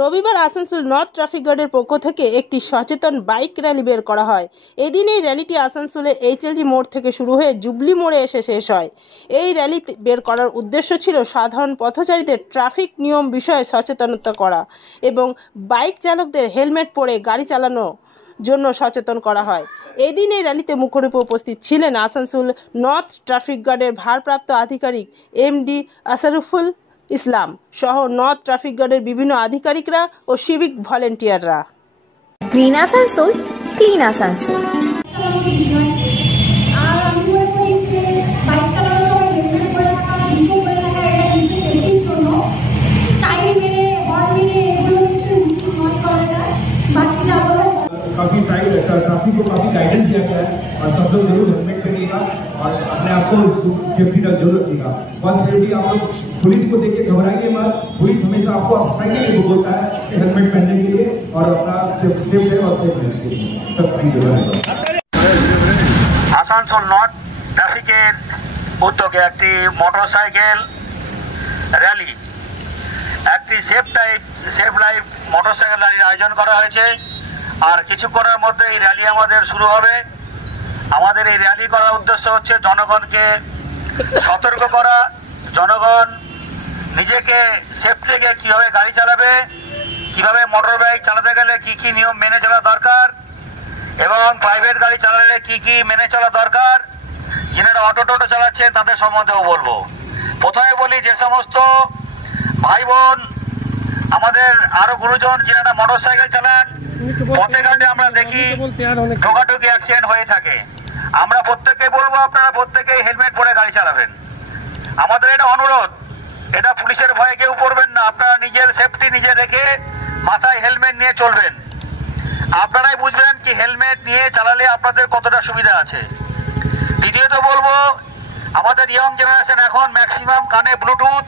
রবিবার Asansol north traffic গার্ডের পক্ষ থেকে একটি সচেতন বাইক র্যালি বের করা হয়। এদিন এই র্যালিটি আসানসোলে এইচএলজি মোড় থেকে শুরু হয়ে জুবলি মোড়ে এসে শেষ হয়। এই র্যালি বের করার উদ্দেশ্য ছিল সাধারণ পথচারীদের ট্রাফিক নিয়ম বিষয়ে সচেতনতা করা এবং বাইক চালকদের হেলমেট পরে গাড়ি চালানো জন্য সচেতন করা হয়। এদিন এই র্যালিতে মুখ্যরূপে উপস্থিত ছিলেন আসানসোল নর্থ ট্রাফিক গার্ডের ভারপ্রাপ্ত আধিকারিক এমডি আশরাফুল ইসলাম সহ নর্থ ট্রাফিক গার্ডের বিভিন্ন আধিকারিকরা ও সিভিক ভলেন্টিয়াররা। Green Asansol, clean Asansol. काफी ट्रैफिक को काफी गाइडेंस दिया गया है और सब लोग जरूर हेलमेट पहनिएगा और अपने आप को सेफ्टी का जरूर रखिएगा। फर्स्ट सेफ्टी आप लोग पुलिस को देखिए घबराइए मत, पुलिस हमेशा आपको अपसाइड के लिए बोलता है हेलमेट पहनने के लिए और अपना सेफ है और सेफ रहने के लिए। सब थैंक यू। আসানসোল নর্থ ট্রাফিকের উদ্যোগে একটি মোটরসাইকেল র্যালি, একটি সেফ লাইফ মোটরসাইকেল র্যালির আয়োজন করা হয়েছে। আর কিছুক্ষণের মধ্যে এই র্যালি আমাদের শুরু হবে। আমাদের এই র্যালি করার উদ্দেশ্য হচ্ছে জনগণকে সতর্ক করা, জনগণ নিজেকে সেফটি রেখে কিভাবে গাড়ি চালাবে, কিভাবে মোটর বাইক চালাতে গেলে কি কি নিয়ম মেনে চলা দরকার এবং প্রাইভেট গাড়ি চালালে কি কি মেনে চলা দরকার, যারা অটো টোটো চালাচ্ছে তাদের সম্বন্ধেও বলবো। প্রথমে বলি, যে সমস্ত ভাই বোন আমাদের আরো গুরুজন যারা মোটর সাইকেল চালান, পথে ঘাটে আমরা দেখি ঠোকাঠুকি অ্যাক্সিডেন্ট হয়ে থাকে। আমরা প্রত্যেককে বলবো আপনারা প্রত্যেকেই হেলমেট পরে গাড়ি চালাবেন। আমাদের এটা অনুরোধ, এটা পুলিশের ভয়ে কেউ পড়বেন না, আপনারা নিজের সেফটি নিজে রেখে মাথায় হেলমেট নিয়ে চলবেন। আপনারাই বুঝবেন কি হেলমেট নিয়ে চালালে আপনাদের কতটা সুবিধা আছে। দ্বিতীয়ত বলবো, আমাদের ইয়ং জেনারেশন এখন ম্যাক্সিমাম কানে ব্লুটুথ